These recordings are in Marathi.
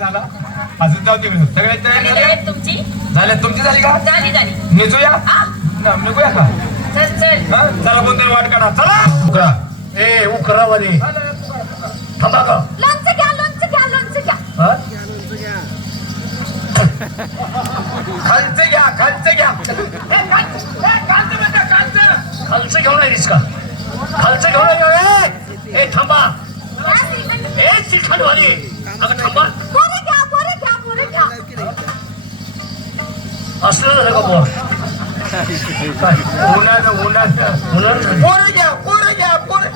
झाला अजून जाऊ तिकडे सगळ्यात तयारी झाली तुमची? झाल्या तुमची झाली का? झाली झाली. निजूया हा. निघूया का? चल चल. हा? चला कोणतरी वाट काढा. चला! उकरा. ए उकरावाले थांबा का? लोणचं घ्या लोणचं घ्या लोणचं घ्या. हा? खालचं घ्या खालचं घ्या. खालचं घेऊन आलीस का? खालचं घेऊन आली. ए, थांबा. ए चिखलवाली अगं थांबा पोरे घ्या पोरे घ्या पोरे घ्या असलं झालं का बोर काय उन्हाचं उन्हाचं पोरं घ्या पोरं घ्या पोरं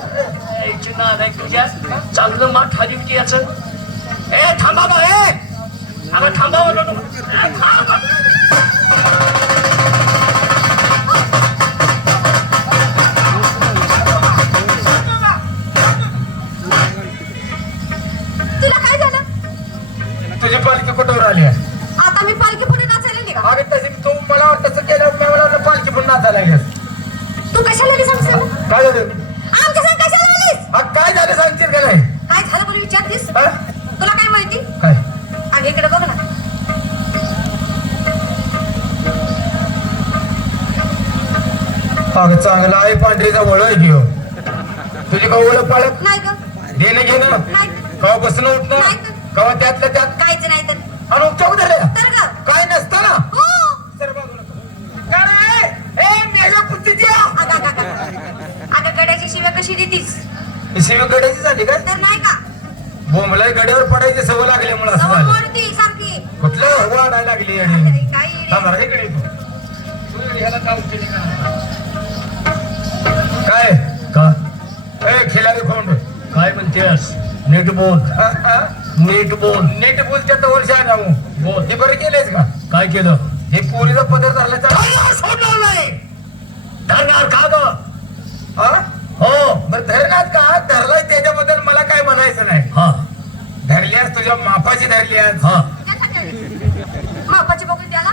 यायची ना नाही तुझ्या चांगलं माठ खाली याच? ए थांबा बा ए! अगं थांबा ए, थांबा. अगं चांगला आहे पांढरीचा वळ हो. तुझी का ओळख पाळत नाही ग. देणं घेणं कवा बसणं उठणं. कवा त्यातलं त्यात? काहीच नाही तर. आणि उपचार काय नसतं ना हो सर बाजूला. काय रे? ए, मेघा पुत्तीची आ. अगं अगं, अगं. अगं गड्याची शिव्या कशी देतीस? ही शिवी गड्याची झाली काय? तर नाही का? बोंबला गड्यावर पडायची सवय लागल्यामुळे असं सवय झालं. मोडती सारखी. कुठलं? लागली अरे, आणि. काय येडी. थांब रे, इकडे ये तू. तू इकडे ह्याला जाऊ केली का? काय? का? ए खिलारी खोंड काय म्हणतेस? नीट बोल? नीट बोल. नीट बोलच्या तर वर्ष आहे ना हो. बोल. हे बरं केलंयस का? काय केलं? हे पोरीचा पदर धरल्याचा धरणार सोडणार नाही. धरणार का ग? हा? हो. बरं धरणार का? धरलाय त्याच्याबद्दल मला काय म्हणायचं नाही. हा. धरल्यास तुझ्या मापाची धरल्यास हा. मापाची बघून त्याला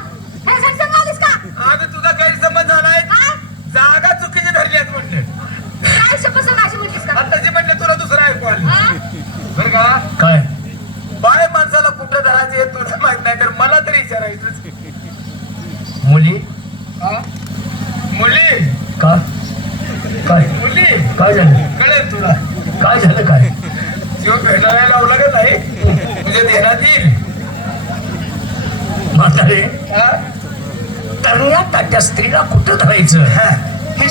हे सांग सांग आलीस का? अगं तुझा गैरसमज झालाय काय जागा चुकीची धरल्यास म्हणले काय शपथ अशी म्हणलीस का आता जे म्हणले तुला दुसरं ऐकू आलं हा? बरं का? काय? बाय माणसाला कुठं धरायचं हे तुला माहीत नाही तर मला तरी विचारायचं मुली? हा? मुली? का? काय? मुली? काय झालं? कळेल तुला. काय झालं काय? शिव भेटायला लावलं का नाही. तुझ्या देण्यात येईल म्हातारे हा? टाक्या स्त्रीला कुठं धरायचं? हा.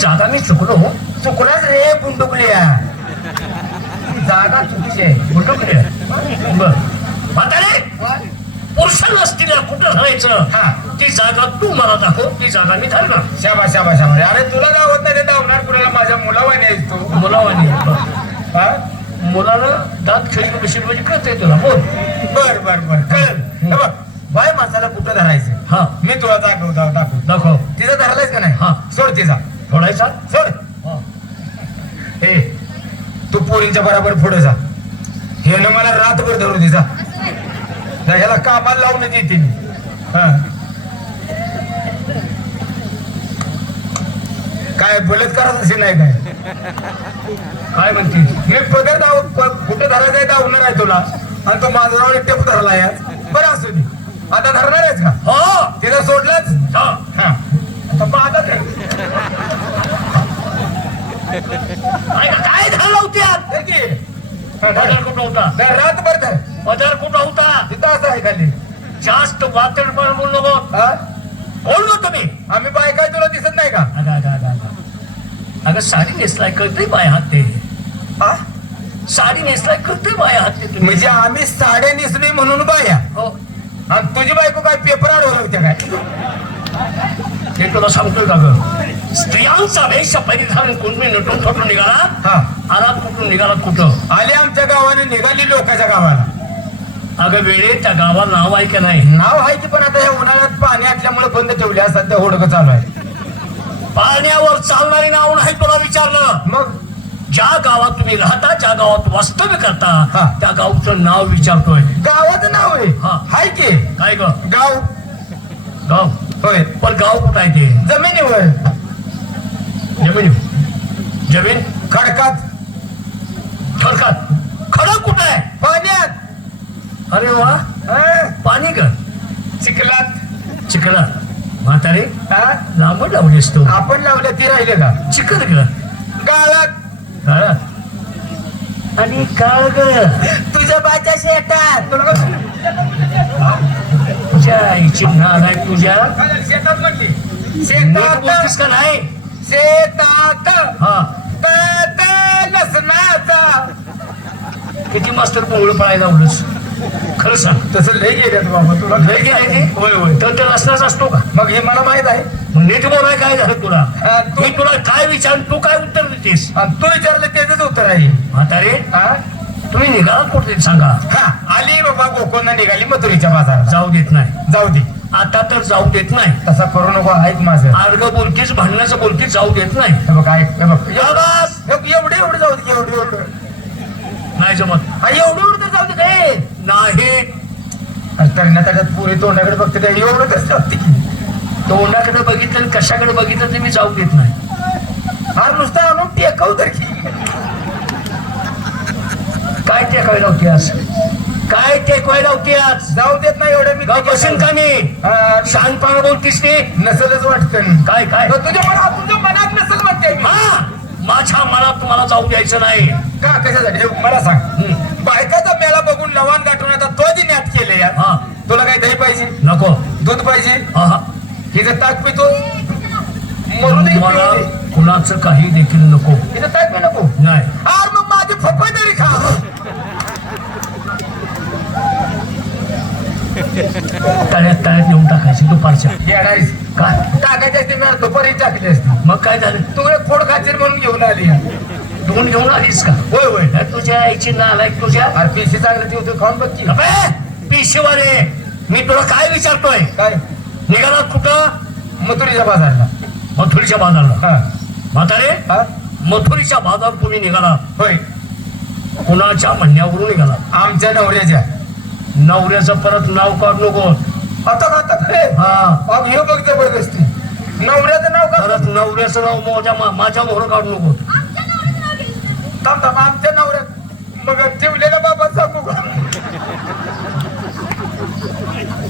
जागा मी चुकलो. हो चुकलाच रे बुंडुकल्या. जागा चुकीची आहे. कुठं बर. म्हातारे! पुरुषांना स्त्रीला कुठं धरायचं हा. ती जागा तू मला दाखव. ती जागा मी धरणार. शाबा शाबा शाबा अरे तुला गावत नाही ते धावणार कुणाला माझ्या मुलावाने आहेस तू? मुलावानी हा? मुलानं दात खेळी कशी म्हणजे कळते तुला. बोल. बर बर बर. कळेल. हे बघ बाय माणसाला कुठं धरायचं? हा. मी तुला दाखव दाखव. दाखव. दाखव तिचं धरलायस का नाही? हा. सोड तिचा. थोडायचा सोड. हा. पोरींच्या बरोबर पुढे जा. हे ना मला रातभर धरू दे जा. ह्याला कामाला लावून देते मी. हा. काय बोलत करत असे नाही काय? काय म्हणते? मी पदर धाव प- कुठं धरायचं आहे धावणार आहे तुला. आणि तो माझा टेप धरला यार बरं असू दे. आता धरणार आहेस का? हो. तिला सोडलंच? हा. हा. आता धर काय काय झालं होत्या. हा, कुठं होता? रातभर पदर कुठं होता? तिथं असं आहे खाली. जास्त वाचन पण बोललो हा बोललो तुम्ही. आम्ही बाय काय तुला दिसत नाही का? अगं साडी नेसलाय कळते बाय हात ते. हा? साडी नेसलाय कळते बाय हात ते म्हणजे आम्ही साड्या नेसली म्हणून बाया. हो. आणि तुझी बायको काय पेपर अडवला होत्या काय? ते तुला सांगतोय का ग? स्त्रियांचा वेश परिधान कुणबी नटून थटून निघाला? हा. आलात कुठून निघालात कुठं? आली आमच्या गावाने निघाली लोकांच्या गावाला. अगं वेळे त्या गावाला नाव आहे का नाही? नाव आहे की पण आता या उन्हाळ्यात पाणी असल्यामुळे बंद ठेवली सध्या होडकं चालू आहे. पाण्यावर चालणारी नाव नाही तुला विचारलं? मग? ज्या गावात तुम्ही राहता ज्या गावात वास्तव्य. करता त्या गावचं नाव विचारतोय. गावाचं नाव आहे. हाय की. काय ग? गाव. गाव. होय. पण गाव कुठं आहे ते? जमिनीवर. जमीन. जमीन खडकात. ठरकात अरे वा? पाणी का? चिखलात. चिकला म्हातारे हा? लांब लावलीस तू. आपण लावलं ती राहिले का? चिकन का? गाळात. काळा आणि काळ ग. तुझ्या बाच्या शेतात. तुझ्या आईची नाद आहे तुझ्या. शेतात म्हणली शेतात का नाही? शेतात. किती मास्तर पोंगळ पळायला लावलंस. खरं सांग. तसं लय गेल्यात बाबा तुला लय गेले? ते होय होय. तर ते रस्ताच असतो का? मग हे मला माहीत आहे. मग नीट बोलाय काय झालं तुला? हा, तू- मी तुला काय विचार तू काय उत्तर देतेस? आणि तू विचारलं त्याच उत्तर आहे. म्हातारे हा? तुम्ही निघाला कुठे सांगा. हा आली बाबा गोकुळ निघाली मथुरीच्या बाजारात जाऊ देत नाही. जाऊ दे. आता तर जाऊ देत नाही. तसा करू नको ऐक माझं. अर्ग बोलतीच भांडणाचं बोलतीच जाऊ देत नाही. हे बघ ऐक हे बघ. या बस. एवढं एवढं एवढं जाऊ दे एवढं एवढं. नाही जमत. हा, एवढं एवढं तर जाऊ दे काय नाही. करण्यात आल्यात पुरे तोंडाकडे बघते काय? एवढं तर जाऊ दे की. तोंडाकडे बघितलं आणि कशाकडे बघितलं ते मी जाऊ देत नाही. हा नुसता आणून टेकव तर की. काय टेकवायला होती आज? काय टेकवायला होती आज जाऊ देत नाही एवढं मी. बसेन का मी? शहाणपणा बोलतीस ते नसेलच वाटतं. काय काय? तुझ्या मनात तुझ्या मनात नसेल म्हणते. हा माझ्या मनात तुम्हाला जाऊ द्यायचं नाही. का कशासाठी? मला सांग. बायकाचा मेळा बघून नवान गाठून आता तो जी न्यात केले यार. हा. तुला काही दही पाहिजे? नको. दूध पाहिजे? हिचं ताक पितो मरू दे. मला. कुणाचं काही देखील नको. हिचं ताक पी नको? नाही. आर मग माझी फपा तरी खा. तळ्यात तळ्यात नेऊन टाकायची दुपारच्या. काय टाकायची असते ना दुपारी टाकली असते मग काय झालं? तू एक फोड खाचीर म्हणून घेऊन आली. दोन घेऊन आलीस का? होय होय. तुझ्या आईची नालायक तुझ्या? अरे पिशी चांगली ती होती खाऊन बघ की. पिशवारे मी तुला काय विचारतोय? काय? निघाला कुठं? मथुरीच्या बाजारला. मथुरीच्या बाजारला. हा. म्हातारे मथुरीच्या बाजार तुम्ही निघाला. होय. कुणाच्या म्हणण्यावरून निघाला? आमच्या नवऱ्याच्या. नवऱ्याचं परत नाव काढ नको. आता का आता काय हा. अग हे बघ जबरदस्ती नवऱ्याचं नाव का परत नवऱ्याचं नाव माझ्या माझ्या मोहर काढू नको. थांब थांब आमच्या नवऱ्यात. मग ठेवलेल्या बाबा सांगू का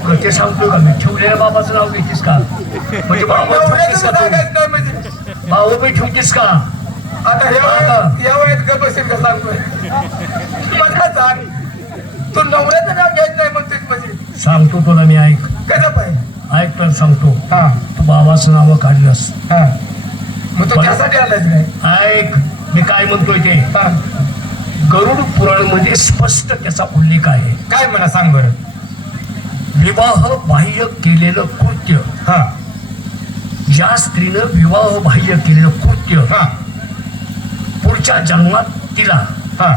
का ते सांगतो का मी? ठेवलेल्या बाबाचं नाव घेतीस का? म्हणजे बाबा ठेवतीस नवऱ्याचं का तू? सांगायचं नाही म्हणजे? भाऊ बी ठेवतीस का? आता ह्या वयात या वयात का बसेल का सांगतोय? मला सांग. तू नवऱ्याचं नाव घ्यायचं नाही म्हणतेस म्हणजे. सांगतो तुला मी ऐक. कसं पाहिजे ऐक तर सांगतो. हा. तू बाबाचं नाव काढलंस. हा. मग तू त्यासाठी आलाच नाही. ऐक मी काय म्हणतोय ते? हा. गरुड पुराणमध्ये स्पष्ट त्याचा उल्लेख आहे. काय मला सांग बरं. विवाह बाह्य केलेलं कृत्य. हा. ज्या स्त्रीनं विवाह बाह्य केलेलं कृत्य हा. पुढच्या जन्मात तिला हा.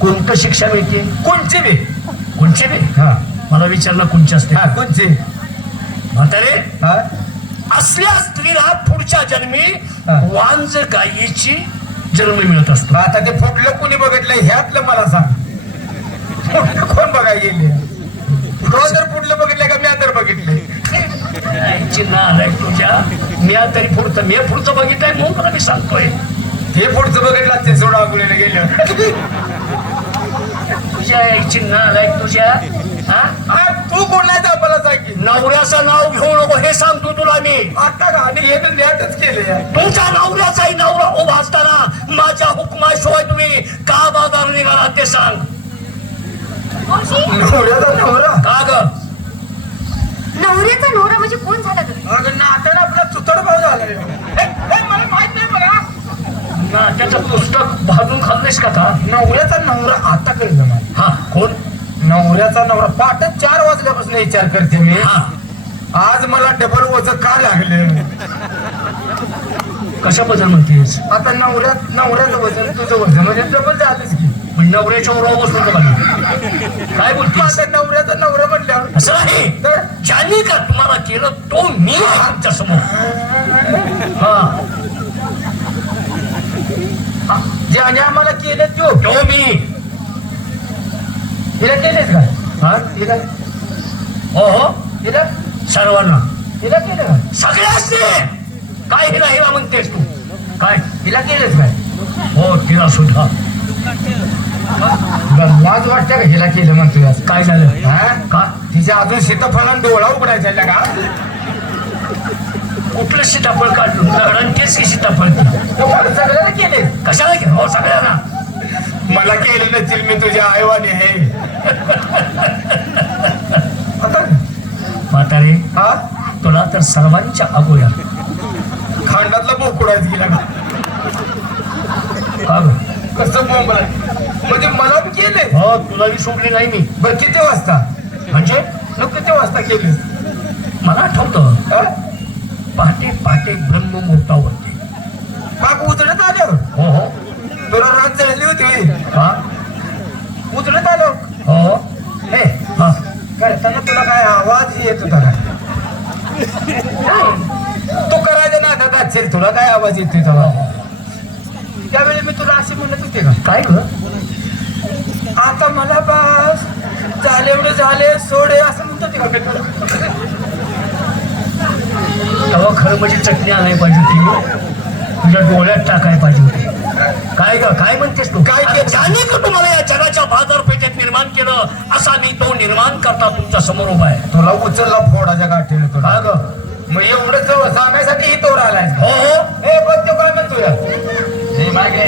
कोणतं शिक्षा मिळते? कोणची बी. कोणचे बी? हा. मला विचारणं कोणचे असते. हा कोणची? म्हातारे? हा. असल्या स्त्रीला पुढच्या जन्मी. वांज गायीची जन्म मिळत असतो. आता ते फुटलं कोणी बघितलं ह्यातलं मला सांग. फुटलं कोण बघायला गेले? तो जर फुटलं बघितलं का? मी तर बघितलंय. गायीची नालायक तुझ्या. मी तरी पुढचं मी पुढचं बघितलंय म्हणून मी सांगतोय. हे पुढचं बघितलं ते सोडा आंघोळीला गेलं. तुझ्या आईची नालायक तुझ्या हा? हा, तू बोलायचं मला सांग की. नवऱ्याचं नाव घेऊ नको हे सांगतो तुला मी. आता का आणि हे तर केलं यार तुमच्या नवऱ्याचाही नवरा उभा असताना माझ्या हुकमाशिवाय तुम्ही का बाजार निघाला ते सांग. नवऱ्याचा नवरा? का ग? नवऱ्याचा नवरा म्हणजे कोण झाला तुम्ही? अगं नात्यानं आपला चुतड भाव झाला हे, हे, मला माहीत नाही मला ना त्याचं पुस्तक भाजून खाल्लेस का का नवऱ्याचा नवरा आता कळलं मला. हा कोण? नवऱ्याचा नवरा. पाटच चार वाजल्यापासून विचार करते मी. हा. आज मला डबल वजन का लागलं? कशाबद्दल म्हणतेस? आता नवऱ्या नवऱ्याचं वजन तुझं वजन म्हणजे डबल झालंच की. नवऱ्याच्या उरावर बसलो का बाई? काय बोलतेस? आता नवऱ्याचा नवरा म्हणल्यावर असं आहे? तर? ज्यांनी का तुम्हाला केलं तो मी आहे तुमच्यासमोर हा. ज्याने आम्हाला केलं तो तो मी. हिला केलेच का? हा? हिला हो हो. हिला सर्वांना. हिला केलं का? सगळे असते काय हिला हिला म्हणतेस तू. काय? हिला केलंच काय? हो तिला सुद्धा. गल्ला लाज वाटते का हिला केलं म्हणतोय असं? काय झालं? हा? का? तिच्या अजून सीताफळानं डोळा उघडायचा का? कुठलं सीताफळ काढून दगडान तेच की सीताफळ सगळ्याला केले? कशाला घे हो सगळ्यांना. मला केले नसतील मी तुझ्या आईवाने आता म्हातारे. हा? तुला तर सर्वांच्या अगोदर. खांडातला बोकुडाच गेला का? कसं बोंबला म्हणजे मला केले. हो तुला मी सोडली नाही मी. बर किती वाजता? म्हणजे? किती वाजता केली? मला आठवतं. हा? पहाटे पहाटे ब्रह्म मुहूर्तावरती पाक उतरत आल्यावर हो हो. तुला रात जळली होती. का उतरत आलो. हो हे. हा करताना तुला काय आवाज येत होता का? तू करायचं ना दादा असेल तुला काय आवाज येतोय तेव्हा? त्यावेळी मी तुला असे म्हणत होते का? काय ग? आता मला बस झाले एवढे झाले सोडे असं म्हणत होते का? तुला तेव्हा खरं म्हणजे चटणी आणाय पाहिजे होती. तुझ्या डोळ्यात टाकाय पाहिजे होती. काय ग काय म्हणतेस तू? काय केलं? ज्याने का तुम्हाला या जगाच्या बाजारपेठेत निर्माण केलं असा मी तो निर्माण करता तुमच्यासमोर उभा आहे. तुला उचलला फोडाच्या गाठीने तुला. का ग. मग एवढं जवळ सांगायसाठी ही तोड आलाय हो हो. ए बघ ते काय म्हणतोय हे मागे.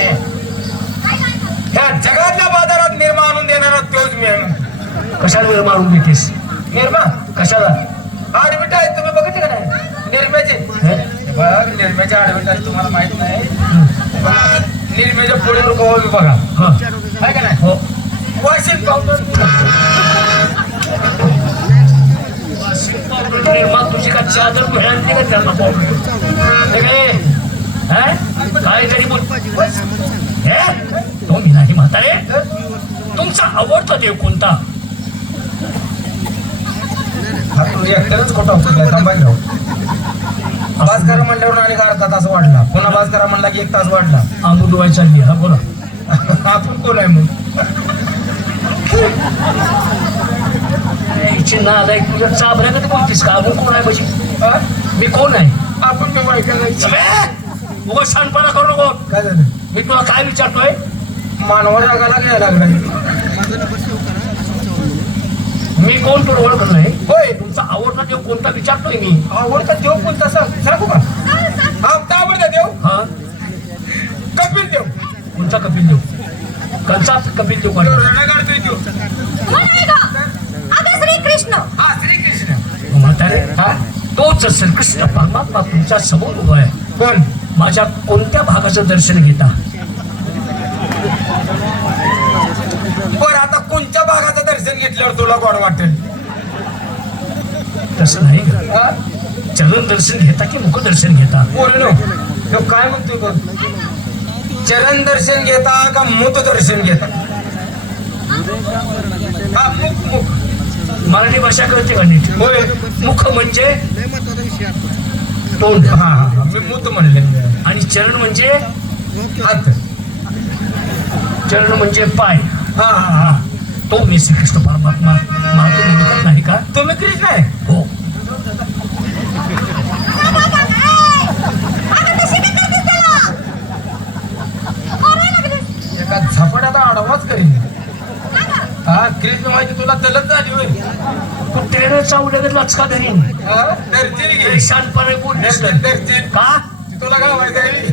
ह्या जगातल्या बाजारात निर्माण देणारा तोच मी. कशाला मारून देतेस? निर्मा. कशाला ऍडव्हर्टाईज तुम्ही बघितले का नाही निर्म्याचे हे? हे बघ निर्म्याचे ऍडव्हर्टाईज तुम्हाला माहीत नाही निर्म्याच्या पुढे लोक बघा. आहे का नाही? हो. पावडर निर्मा तुझी का चादर भेळांती का त्यांना पाहून काय तरी बोल. हे? तो मी नाही म्हातारे? तुमचा आवडता देव कोणता? तू एकट्यानेच खोटा होतो बाज करा म्हणल्यावर आणि अर्धा तास वाढला. पुन्हा बाज करा म्हणला की एक तास वाढला. आंबू डोळा चालली हा बोला. आपण कोण आहे मग? आलाय तुझ्या चाबऱ्या कधी बोलतीस का? कोण आहे म्हणजे? हा? मी कोण आहे? आपण मी ऐकायला उगा शानपणा करू नको. काय झालं? मी तुला काय विचारतोय? मानवा रागाला घ्यायला लागला मी कोण तुला ओळख नाही? होय. तुमचा आवडता देव कोणता विचारतोय मी? आवडता देव कोणता सांग? सांगू का हा का आवडता देव? हा. कपिल देव. कोणता कपिल देव? कंचा कपिल देव कोणता रणा काढतोय देव हा श्रीकृष्ण. म्हातारे हा? तोच श्रीकृष्ण परमात्मा तुमच्यासमोर उभा आहे. कोण? माझ्या कोणत्या भागाचं दर्शन घेता बर आता कोणत्या भागाचं दर्शन घेतल्यावर तुला गोड वाटेल. तसं नाही का? चरण दर्शन घेता की मुख दर्शन घेता? बोललो तो काय म्हणतोय बघ? चरण दर्शन घेता का मूत दर्शन घेता? हा मुख मुख. मराठी भाषा कळते का नीट? होय. मुख म्हणजे तोंड. हा हा, हा. मी मूत म्हणले. आणि चरण म्हणजे हात. चरण म्हणजे पाय. हा हा हा. तो मी श्रीकृष्ण परमात्मा मागे निघत नाही का तुम्ही कृष्ण आहे हो. एका झपाट्याचा आडवाच करीन हा कृष्ण माहिती तुला तलत झाली होय कुत्र्याने चावलं लचका धरीन हा? धरतील घे. शानपणे बोल धरतील. का तुला काय माहिती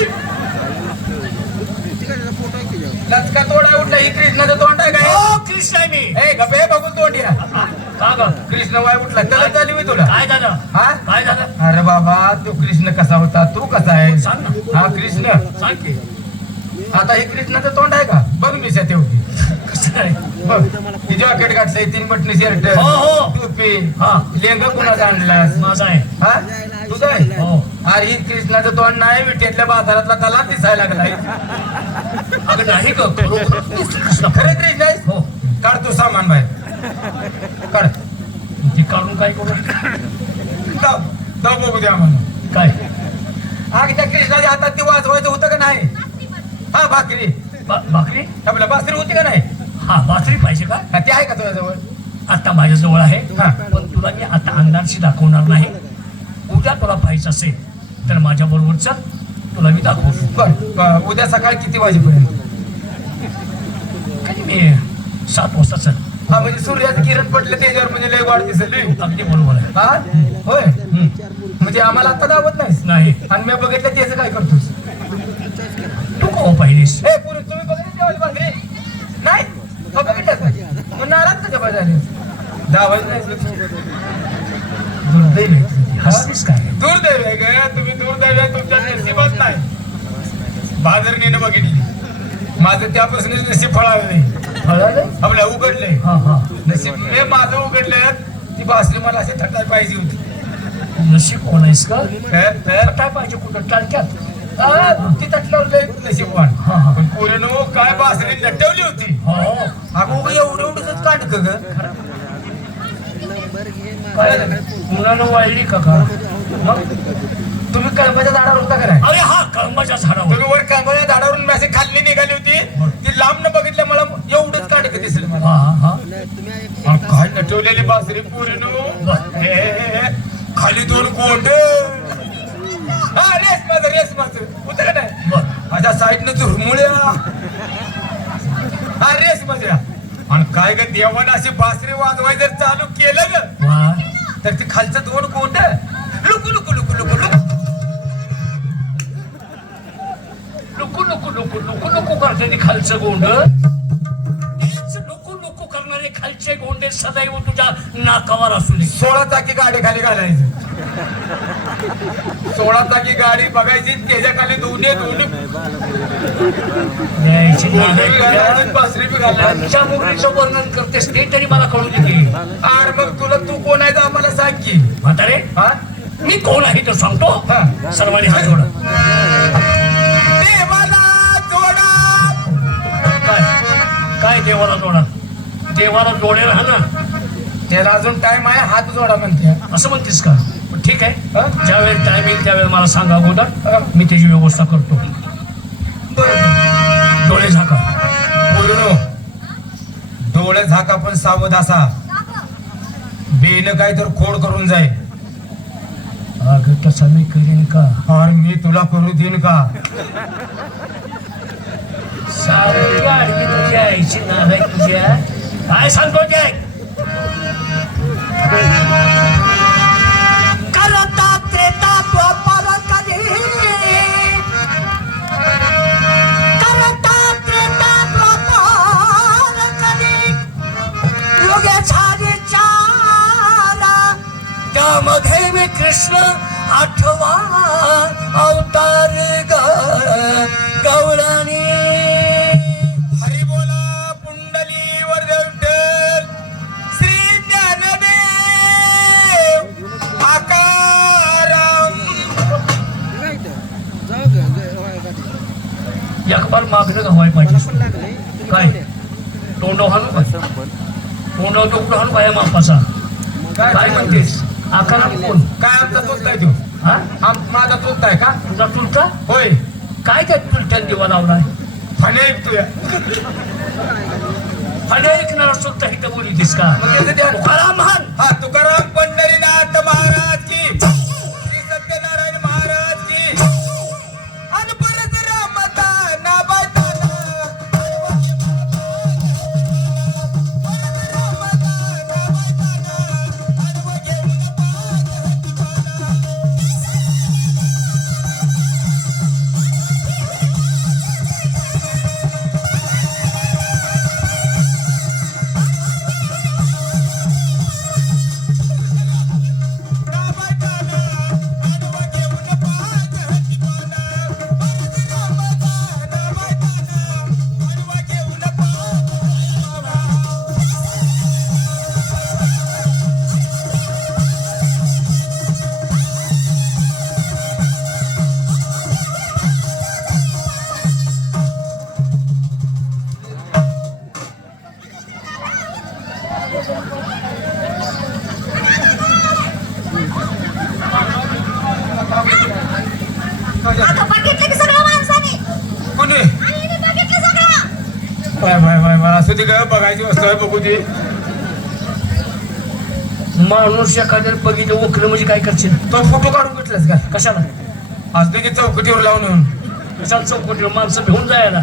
लचका तोडा उठला. ही कृष्णाचं तोंड आहे काय? हो कृष्ण आहे मी. ए गपे बघून तोंड या. का ग? कृष्ण वाय उठला. त्याला झाली होय तुला. काय झालं? हा? काय झालं? अरे बाबा तो कृष्ण कसा होता? तू कसा आहे? सांग ना. हा कृष्ण. सांग की. आता हे कृष्णाचं तोंड आहे का? बघ मी तेवढी कसं आहे? बघ ही जॉकेट घातलंय तीन बटणी शर्ट हो, हो. टोपी हा. लेंगा कुणाचा आणलास? माझा आहे. हा? तुझं आहे? हो. अरे ही कृष्णाचं तोंड नाही विट्यातल्या बाजारातला त्याला दिसायला लागलाय. अगं नाही ग खरे कृष्ण आहेस? हो. काढ तू सामान बाहेर. काढ. ती काढून काय करू? दाव दाव बघू द्या आम्हाला. काय? हा त्या कृष्णाच्या हातात ती वाजवायचं होतं का नाही? हा भाकरी. भाकरी? आपल्या बासरी होती का नाही? हा बासरी पाहिजे का? ती आहे का तुझ्याजवळ? आता माझ्याजवळ आहे. हा. पण तुला मी आता अंगारशी दाखवणार नाही. उद्या तुला पाहिजे असेल तर माझ्या बरोबर चल तुला मी दाखवतो. बर बर. उद्या सकाळी किती वाजेपर्यंत? मी सात वाजता चल हा म्हणजे सूर्याचं किरण पडलं त्याच्यावर म्हणजे लय वाढ दिसेल. नाही. अगदी बरोबर आहे. हा? होय. म्हणजे आम्हाला आता दावत नाहीस नाही. आणि मी बघितलं त्याचं काय करतोस? तू कवा पाहिलीस? हे पुरुष तुम्ही बघितलं जेवायला भाकरी नाही? हो बघितलं का? मग नाराज कशा पाहिजे झाले? दावायचं नाही दुर्दैव आहे तुझी. हसतीस काय दुर्दैव आहे का तुम्ही दुर्दैव आहे तुमच्या नशिबात नाही. बाजार नेणं बघितली. माझं त्यापासूनच नशीब फळालं नाही. आपल्या उघडले. हा हा. नशीब हे माझं उघडलं. ती बासरी मला अशी थटाय पाहिजे होती. नशीब कोण आहेस का? तर- काय पाहिजे कुठं? टाळक्यात. ती तटल्यावर लय नशीबवान. पण पोरीनो काय बासरी नटवली होती? हो. अगं एवढं एवढंच काढ ग. काय मुलानं वाळली का तुम्ही कळंबाच्या झाडावर होता का अरे हा कळंबाच्या झाडावर. तुम्ही वर कळंबाच्या झाडावरून मॅसे खाल्ली निघाली होती. ती लांब न बघितलं मला एवढंच दिसलं काय नटवलेली बासरी हे, हे, हे. खाली दोन कोंड हा रेस माझं रेस माझं का नाही. माझ्या साईडनं झुरमुळ्या. हा रेस माझ्या आणि काय ग देवानं अशी बासरी वाजवाय जर चालू केलं ग तर ती खालचं दोन कोंड लुकू लुकू लुकू लुकू लुकू. लुकू लुकू लुकू लुकू लुकू करते खालचं गोंड. सदैव तुझ्या नाकावर असू दे सोळा चाकी गाडी खाली घालायची. सोळा चाकी गाडी बघायची त्याच्याखाली दोन्ही दोन्ही वर्णन करतेस ते तरी मला कळू दे की. अरे मग तुला तू कोण आहे तर आम्हाला सांग की. म्हातारे हा? मी कोण आहे तर सांगतो? हा. सर्वांनी हात जोडा. देवाला जोडा. काय? काय देवाला जोडा? देवाला जोडेल हा ना. त्याला अजून टाइम आहे हात जोडा म्हणते. असं म्हणतेस का? ठीक आहे. हा? ज्यावेळेस टाइम येईल त्यावेळेस मला सांगा. अगोदर. मी त्याची व्यवस्था करतो. डोळे झाका. बोलून डोळे झाका पण सावध असा. बेन काय तर खोड करून जाईल अगं तसा मी करीन का? और मी तुला करू देईन का? सारखी आडवी तुझी आईची आहे तुझ्या. काय सांगतो ते? Thank you. काय मापाचा. काय म्हणतेस? काय आमचा आहे हा? माझा चुलता आहे का? तुझा तुलता होय. काय काय तुलत्यान दिवा लावलाय? फणे ऐकतोय. फड्या ऐकणार सुद्धा इथं बोली दिस का तुकाराम हा तुकाराम पंढरीनाथ महाराज. बघायची आहे बघू दे. माणूस एखाद्या बघितलं ओकलं म्हणजे काय करशील? तो फोटो काढून घेतलास का? कशाला? आज ते चौकटीवर लावून कशाला चौकटीवर? माणसं भिवून जायला.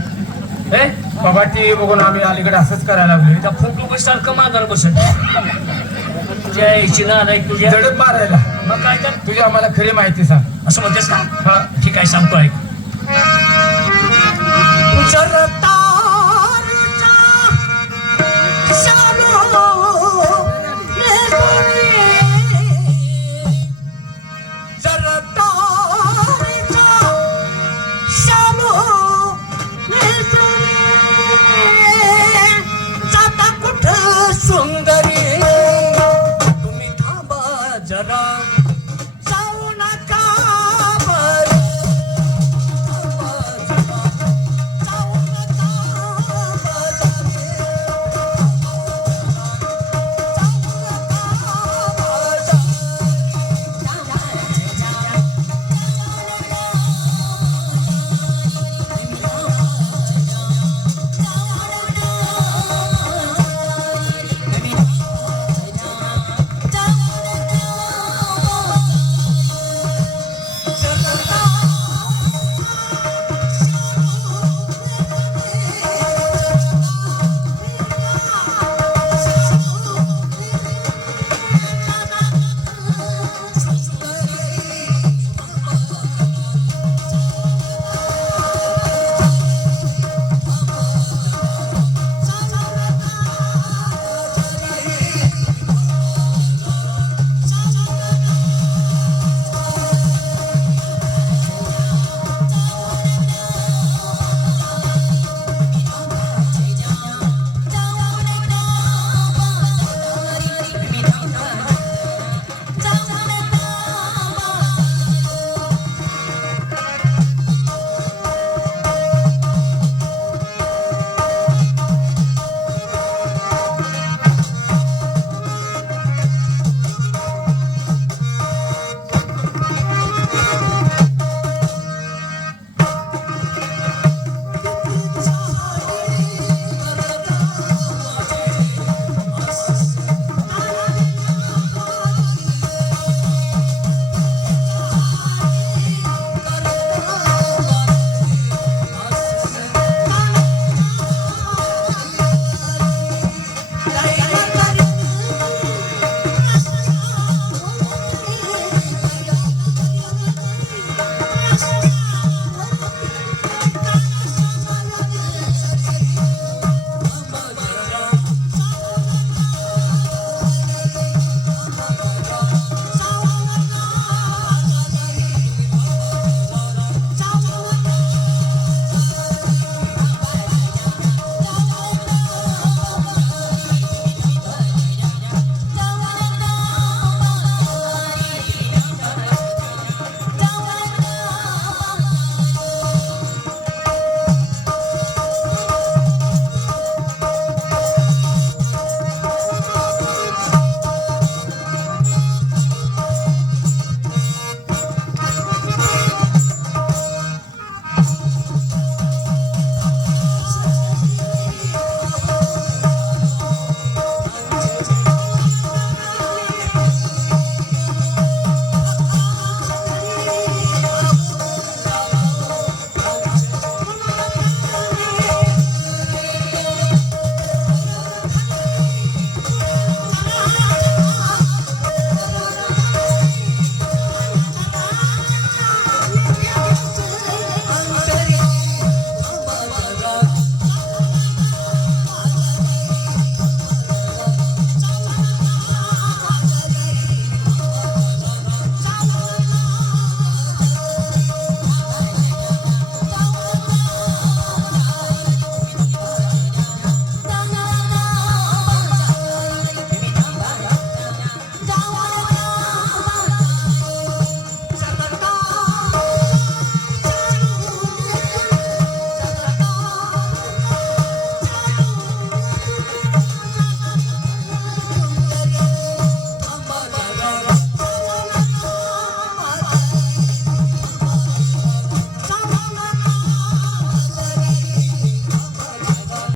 हे? बाबा टीव्ही बघून आम्ही अलीकडे असंच करायला लागलो. त्या फोटो सारखं मागायला बसत तुझ्या यायची ना नाही तुझ्या जडत मारायला. मग काय तर? तुझी आम्हाला खरी माहिती सांग. असं म्हणतेस का? हा. ठीक आहे सांगतो ऐक. show.